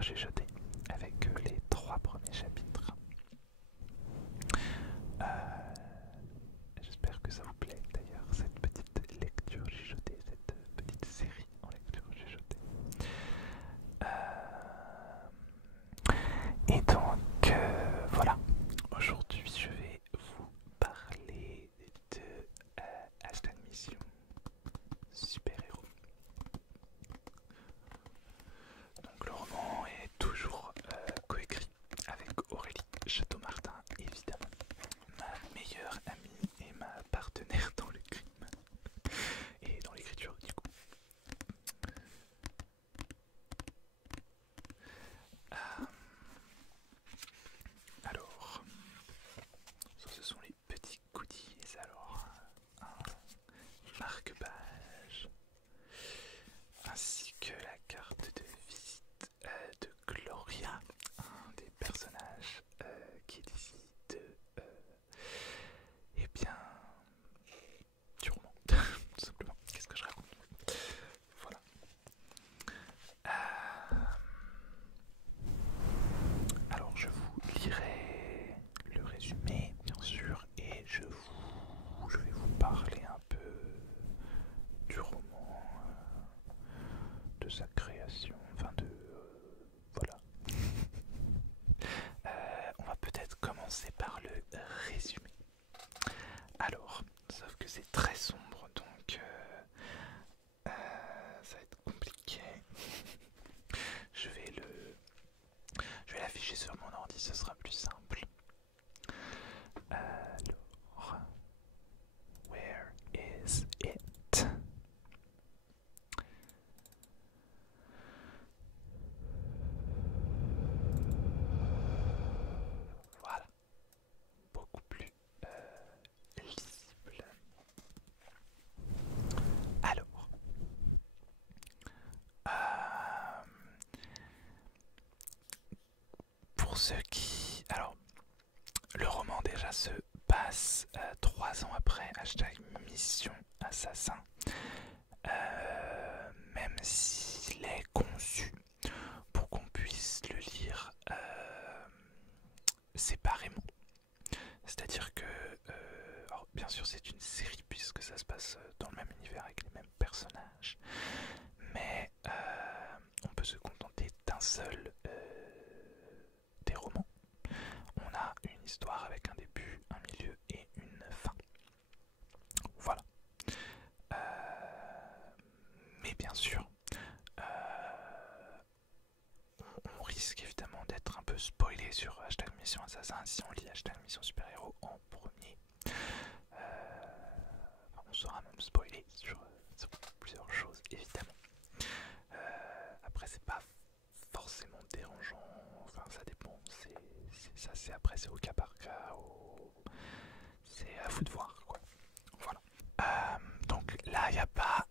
lecture chuchotée avec les 3 premiers chapitres. Euh, J'espère que ça vous plaît d'ailleurs, cette petite lecture chuchotée, cette petite série en lecture chuchotée. Et donc, voilà, aujourd'hui je vais vous parler de Hashtag Mission Super Héros. Donc le roman est toujours coécrit avec Aurélie Château-Martin, évidemment, ma meilleure amie et ma partenaire dans le crime et dans l'écriture du coup. Alors, ça, ce sont les petits goodies. Alors, un marque-page ainsi que la carte de visite de Gloria, un des personnages qui est ici de eh bien du roman, tout simplement. Qu'est-ce que je raconte? Voilà. Alors je vous lirai le résumé bien sûr et je vais vous parler un peu du roman, de sa création, enfin de voilà. On va peut-être commencer par le résumé. Alors, sauf que c'est très sombre donc ça va être compliqué. Je vais l'afficher sur mon ordi, ce sera plus simple. Alors, where is it? Voilà, beaucoup plus lisible. Alors, pour ceux qui... Alors, le roman déjà se passe 3 ans après hashtag Mission Assassin, même s'il est conçu pour qu'on puisse le lire séparément. C'est-à-dire que, alors, bien sûr c'est une série puisque ça se passe dans le même univers avec les mêmes personnages, mais on peut se contenter d'un seul des romans. On a une histoire avec un début, un milieu et une fin. Voilà. Mais bien sûr, on risque évidemment d'être un peu spoilé sur hashtag Mission Assassin si on lit hashtag Mission Super Héros en premier. On sera même spoilé sur plusieurs choses évidemment. Après c'est pas forcément dérangeant, enfin ça dépend, c'est après c'est au cas par cas, c'est à vous de voir quoi. Voilà. Donc là il n'y a pas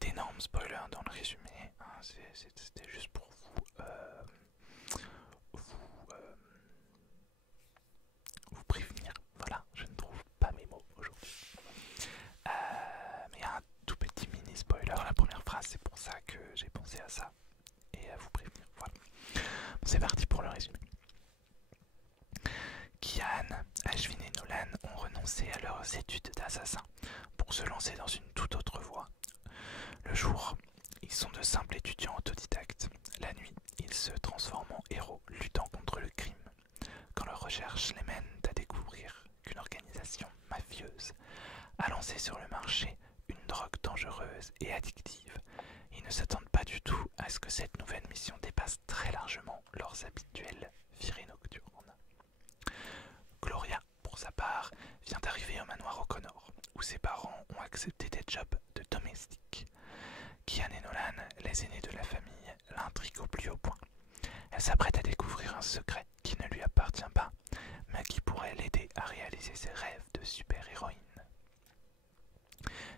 d'énormes spoilers dans le résumé, hein, c'était juste pour vous prévenir. Voilà, je ne trouve pas mes mots aujourd'hui. Mais il y a un tout petit mini spoiler, la première phrase, c'est pour ça que j'ai pensé à ça et à vous prévenir. Voilà. Bon, c'est parti pour le résumé. Kian, Ashwin et Nolan ont renoncé à leurs études d'assassin pour se lancer dans une toute autre voie. Le jour, ils sont de simples étudiants autodidactes. La nuit, ils se transforment en héros luttant contre le crime. Quand leurs recherches les mènent à découvrir qu'une organisation mafieuse a lancé sur le marché une drogue dangereuse et addictive, ils ne s'attendent pas du tout à ce que cette nouvelle mission dépasse très largement leurs habituelles virées nocturnes. Gloria, pour sa part, vient d'arriver au manoir O'Connor, où ses parents ont accepté des jobs de domestique. Kian et Nolan, les aînés de la famille, l'intriguent au plus haut point. Elle s'apprête à découvrir un secret qui ne lui appartient pas, mais qui pourrait l'aider à réaliser ses rêves de super-héroïne.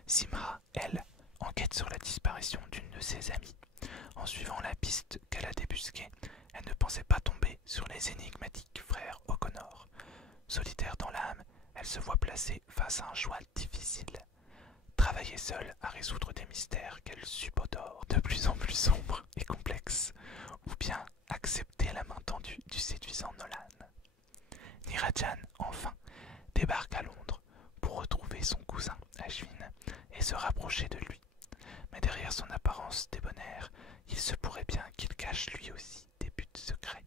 Simra, elle, enquête sur la disparition d'une de ses amies. En suivant la piste qu'elle a débusquée, elle ne pensait pas tomber sur les énigmatiques frères O'Connor. Solitaire dans l'âme, elle se voit placée face à un choix difficile. Travailler seule à résoudre des mystères qu'elle subodore de plus en plus sombres et complexes, ou bien il se pourrait bien qu'il cache lui aussi des buts secrets.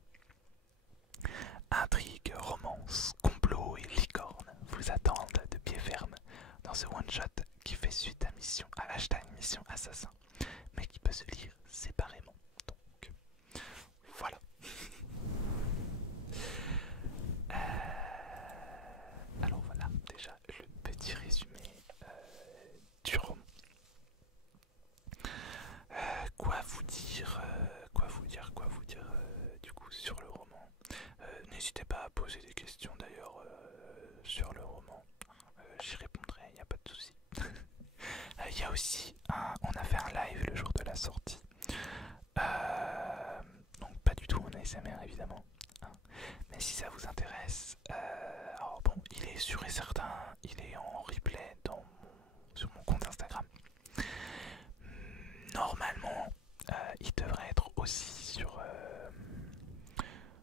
Intrigue, romance, complot et licorne vous attendent de pied ferme dans ce one-shot qui fait suite à hashtag Mission Assassin, mais qui peut se lire séparément. Donc, voilà. Alors voilà, déjà le petit résumé du roman. Quoi vous dire du coup sur le roman. N'hésitez pas à poser des questions d'ailleurs sur le roman. J'y répondrai, il n'y a pas de souci. Il y a aussi, on a fait un live le jour de la sortie. Donc pas du tout en ASMR évidemment. Mais si ça vous intéresse, alors bon, il est sûr et certain, il est en replay sur mon compte Instagram. Normalement, il devrait être aussi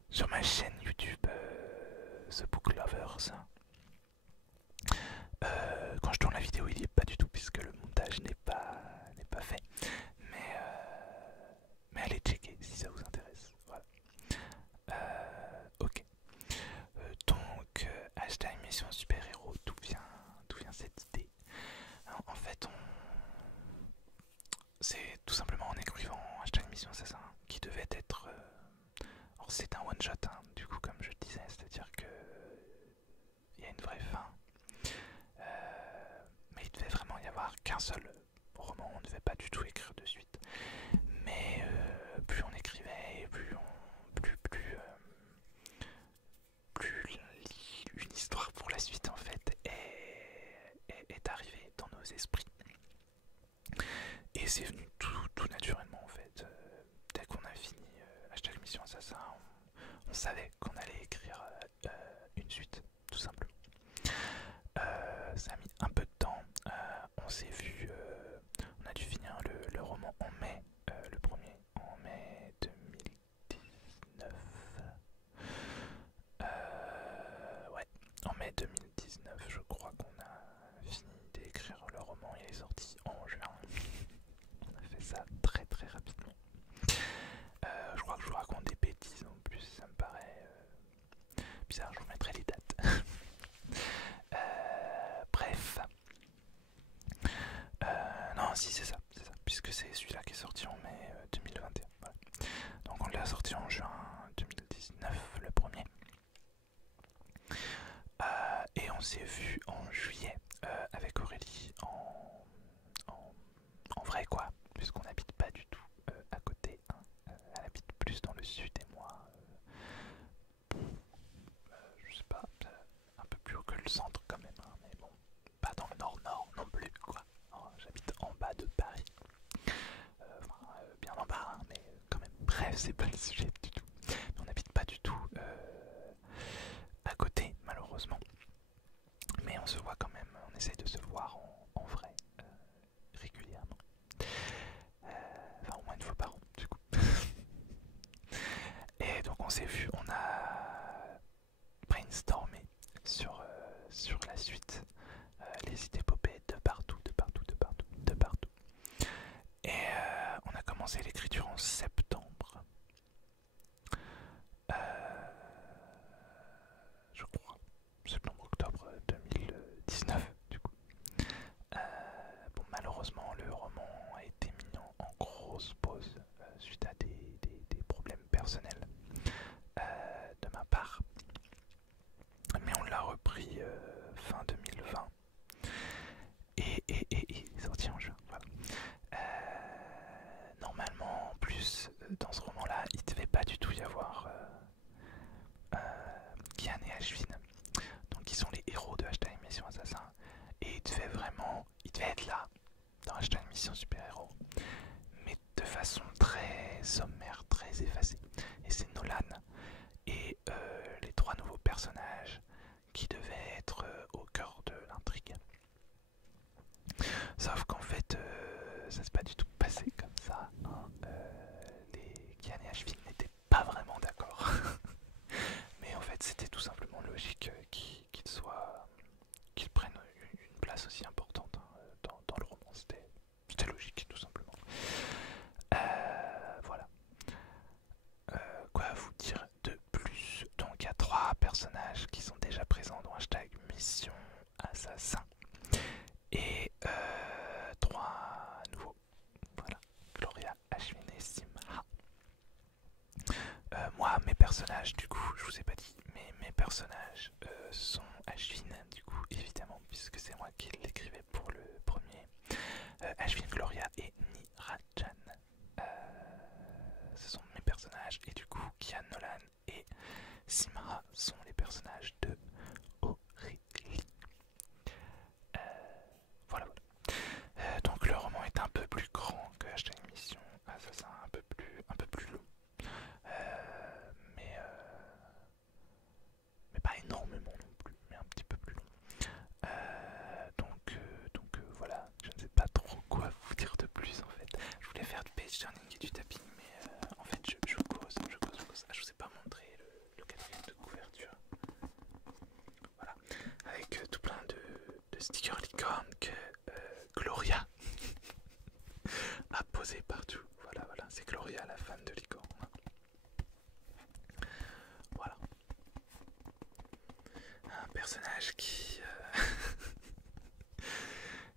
sur ma chaîne YouTube The Book Lovers. Quand je tourne la vidéo, il n'y est pas du tout puisque le montage n'est pas fait. Mais allez checker si ça vous intéresse. Voilà. Ok. Donc, hashtag Mission Super Héros, d'où vient cette idée? Alors, en fait, c'est tout simplement en écrivant hashtag Mission Assassin qui devait être. Alors, c'est un one shot, hein, du coup, comme je disais, c'est-à-dire que il y a une vraie fin. Mais il devait vraiment y avoir qu'un seul roman, on ne devait pas du tout écrire de suite. Mais plus on écrivait, plus une histoire pour la suite en fait est arrivée dans nos esprits. Et c'est venu tout naturellement en fait. Dès qu'on a fini hashtag Mission Assassin, on savait qu'on allait écrire une suite, tout simplement. Ça a mis un peu de temps. On s'est vu, on a dû finir le roman en mai, le premier en mai 2019. Ouais, en mai 2019, je crois qu'on a fini d'écrire le roman. Il est sorti en juin. On a fait ça très très rapidement. Je crois que je vous raconte des bêtises en plus, ça me paraît bizarre, je vous mettrai les dates. Bref. Non, si c'est ça, puisque c'est celui-là qui est sorti en mai 2021. Voilà. Donc on l'a sorti en juin 2019, le premier. Et on s'est vu en juillet avec Aurélie en vrai quoi, puisqu'on n'habite pas du tout à côté. Hein. Elle habite plus dans le sud et moi, je sais pas, un peu plus haut que le centre quand même, hein, mais bon, pas dans le nord-nord non plus quoi. J'habite en bas de Paris, bien en bas, hein, mais quand même. Bref, c'est pas le sujet du tout. Mais on n'habite pas du tout à côté, malheureusement. Mais on se voit quand même, on essaye de se voir en vrai régulièrement. Enfin, au moins une fois par an, du coup. Et donc, on s'est vu, on a brainstormé sur la suite. Les idées popaient de partout. Et on a commencé l'écriture en septembre. Je crois. Septembre-octobre 2019, du coup. Bon, malheureusement, le roman a été mis en grosse pause suite à des problèmes personnels de ma part. Mais on l'a repris fin 2020. Et il est sorti en juin. Voilà. Normalement, en plus, dans ce roman-là, il ne devait pas du tout y avoir Kian et Ashvin. Donc, ils sont les héros de hashtag Mission Assassin. Et il devait être là dans hashtag Mission Super Héros. Mais de façon très sommaire, très effacée. Et c'est Nolan et les trois nouveaux personnages qui devaient être au cœur de l'intrigue. Sauf qu'en fait, ça s'est pas du tout passé comme ça. Hein. Les Kian et Ashvin n'étaient pas vraiment d'accord. Mais en fait, c'était tout simplement logique qu'ils prennent une place aussi importante hein, dans le roman. C'était logique, tout simplement. personnages qui sont déjà présents dans hashtag Mission Assassin. Et 3 nouveaux. Voilà, Gloria, Ashwin et Simha. Moi, mes personnages, du coup, je vous ai pas dit, mais mes personnages sont Ashwin, du coup, évidemment, puisque c'est moi qui l'écrivais pour le premier. Ashwin, Gloria et Nirajan. Ce sont mes personnages, et du coup, Kian, Nolan et Simha sont les personnages de Aurélie. Voilà. Donc le roman est un peu plus grand que Hashtag Mission Assassin, un peu plus long. Mais pas énormément non plus, mais un petit peu plus long. Donc voilà, je ne sais pas trop quoi vous dire de plus en fait. Je voulais faire du page turning et du tapping, mais en fait je cause. Ah, je vous ai pas montré le quatrième de couverture. Voilà, avec tout plein de stickers licorne que Gloria a posé partout. Voilà, c'est Gloria, la fan de licorne. Voilà. Un personnage qui...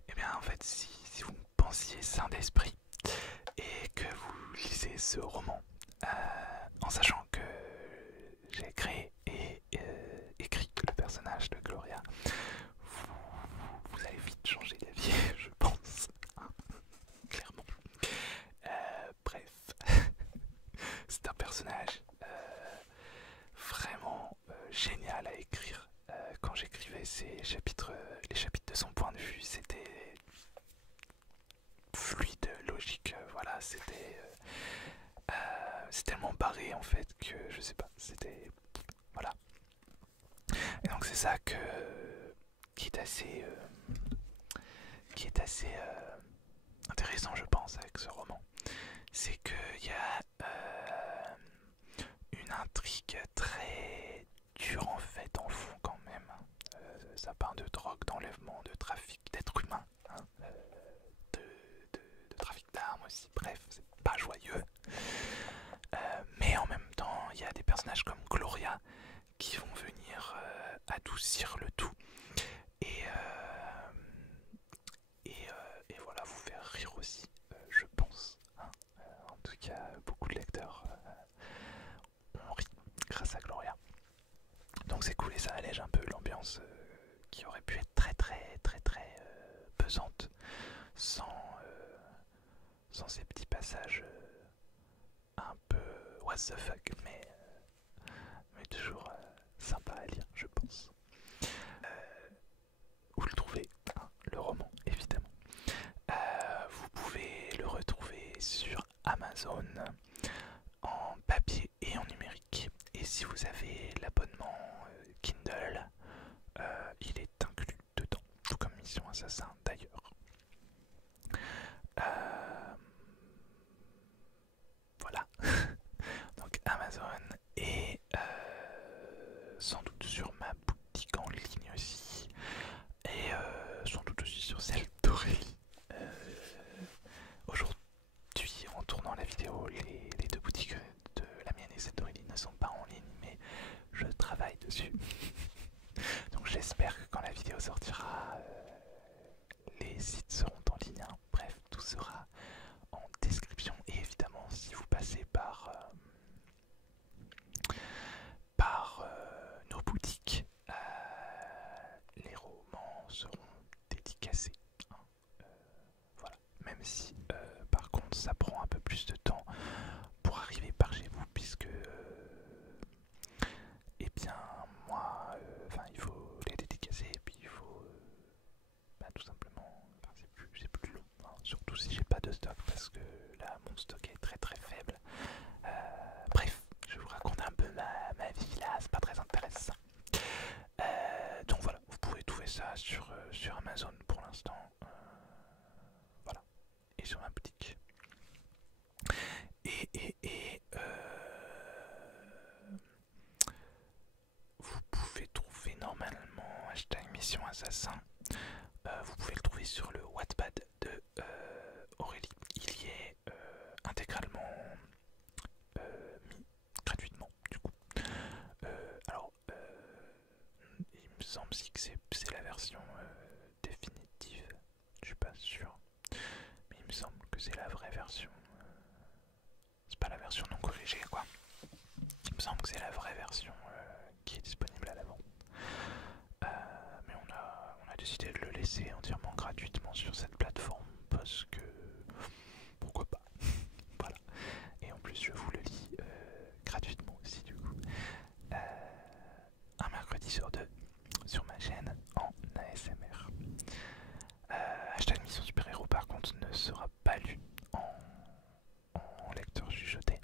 Eh bien, en fait, si vous pensiez sain d'esprit et que vous lisez ce roman en sachant que j'ai créé et écrit le personnage de Gloria, vous allez vite changer d'avis, je pense. Hein, clairement. Bref, c'est un personnage vraiment génial à écrire. Quand j'écrivais ces chapitres, les chapitres de son point de vue, c'était fluide, logique. Voilà, c'est tellement barré en fait que je sais pas. C'était voilà. Et donc c'est ça qui est assez intéressant, je pense, avec ce roman. C'est qu'il y a une intrigue très dure en fait en fond quand même. Ça parle de drogue, d'enlèvement, de trafic d'êtres humains, hein, de trafic d'armes aussi. Bref, c'est pas joyeux. Mais en même temps, il y a des personnages comme Gloria qui vont venir adoucir le tout et, voilà, vous faire rire aussi, je pense. Hein. En tout cas, beaucoup de lecteurs ont ri grâce à Gloria. Donc c'est cool et ça allège un peu l'ambiance qui aurait pu être très pesante sans ces petits passages un peu what the fuck, mais toujours sympa à lire, je pense. Où le trouver, hein, le roman, évidemment. Vous pouvez le retrouver sur Amazon en papier et en numérique. Et si vous avez l'abonnement Kindle, il est inclus dedans, tout comme Mission Assassin d'ailleurs. Voilà. Donc Amazon et sans doute sur ma boutique en ligne aussi. Et sans doute aussi sur celle d'Aurélie. Aujourd'hui, en tournant la vidéo, les deux boutiques de la mienne et celle d'Aurélie ne sont pas en ligne, mais je travaille dessus. Donc j'espère que quand la vidéo sortira, les sites seront en ligne. Hein. Bref, tout sera semble aussi que c'est la version définitive. Je suis pas sûr. Mais il me semble que c'est la vraie version. C'est pas la version non corrigée quoi. Il me semble que c'est la vraie version qui est disponible à l'avant. Mais on a décidé de le laisser entièrement gratuitement sur cette plateforme parce que pourquoi pas. Voilà. Et en plus je vous le lis gratuitement aussi du coup. Un mercredi sur deux sur ma chaîne en ASMR. Hashtag Mission Super Héros par contre ne sera pas lu en lecteur chuchoté.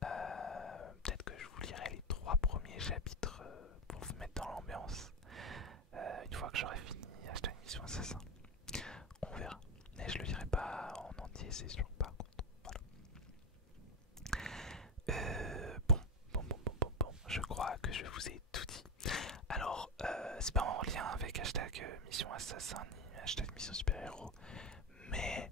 Peut-être que je vous lirai les 3 premiers chapitres pour vous mettre dans l'ambiance. Une fois que j'aurai fini Hashtag Mission Assassin, on verra. Mais je le lirai pas en entier, c'est sûr par contre. Voilà. Bon. Je crois que je vous ai tout dit. Alors, c'est pas en lien avec Hashtag Mission Assassin ni Hashtag Mission Super Héros, mais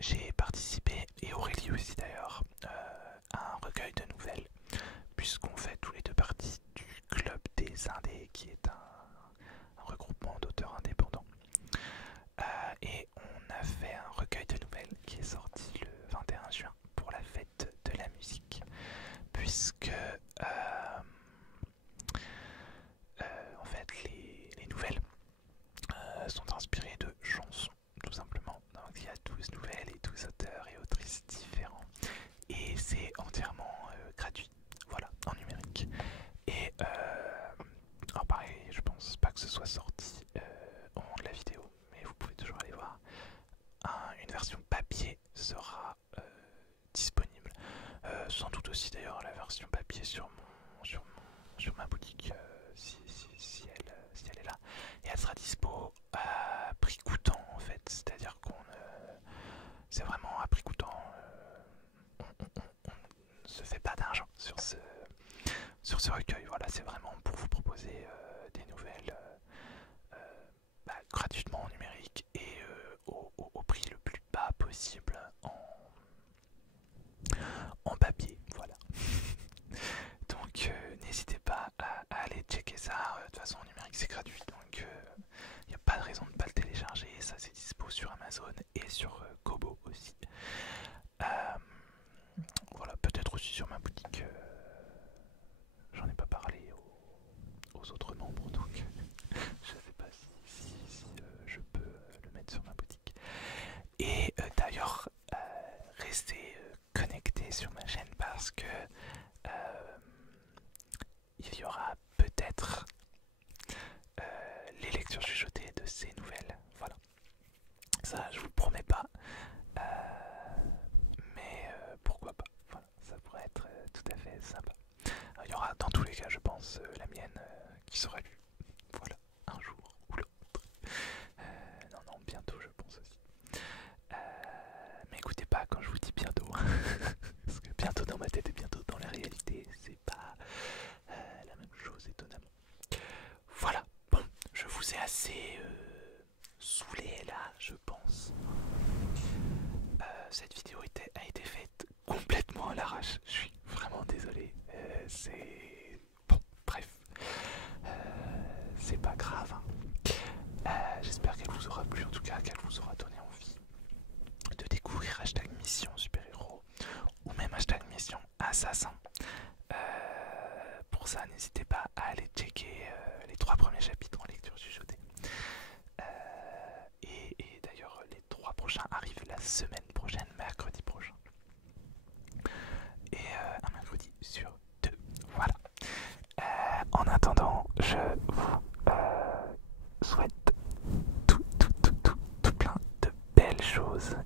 j'ai participé, et Aurélie aussi d'ailleurs, à un recueil de nouvelles, puisqu'on fait tous les deux partie du Club des Indés, qui est un regroupement d'auteurs indépendants. Et on a fait un recueil de nouvelles qui est sorti le 21 juin pour la fête de la musique, puisque en fait les nouvelles sont inspirées de chansons tout simplement. Donc il y a 12 nouvelles et 12 auteurs et autrices différents et c'est entièrement gratuit, voilà, en numérique. Et alors pareil, je pense pas que ce soit sorti au moment de la vidéo, mais vous pouvez toujours aller voir. Une version papier sera disponible, sans doute aussi d'ailleurs la version papier sur ma boutique si elle est là, et elle sera dispo à prix coûtant en fait, c'est-à-dire c'est vraiment à prix coûtant, on ne se fait pas d'argent sur ce recueil. Voilà, c'est vraiment pour vous proposer des nouvelles gratuitement en numérique et au prix le plus bas possible en papier, voilà. Donc n'hésitez pas à aller checker ça. De toute façon en numérique c'est gratuit, donc il n'y a pas de raison de ne pas le télécharger. Ça c'est dispo sur Amazon et sur Kobo aussi. Voilà, peut-être aussi sur ma boutique. J'en ai pas parlé aux autres membres, donc je sais pas si je peux le mettre sur ma boutique. Et d'ailleurs, restez connectés sur ma chaîne parce que il y aura peut-être les lectures chuchotées de ces nouvelles. Voilà. Ça, je vous le promets pas. Mais pourquoi pas. Voilà, ça pourrait être tout à fait sympa. Alors, il y aura dans tous les cas, je pense, la mienne qui sera lue. Voilà, un jour ou l'autre. Non, bientôt, je pense aussi. Mais écoutez pas quand je vous dis bientôt. Parce que bientôt dans ma tête et bientôt dans la réalité, c'est pas la même chose, étonnamment. Voilà, bon, je vous ai assez saoulé là, je pense. Cette vidéo a été faite complètement à l'arrache. Je suis vraiment désolé. C'est... Bon, bref. C'est pas grave. J'espère qu'elle vous aura plu, en tout cas qu'elle vous aura donné envie de découvrir Hashtag Mission Super Héros ou même Hashtag Mission Assassin. Pour ça, n'hésitez pas à aller checker les 3 premiers chapitres en lecture chuchotée. Et d'ailleurs, les 3 prochains arrivent la semaine prochaine, mercredi prochain. Et un mercredi sur 2. Voilà. En attendant, je vous souhaite tout plein de belles choses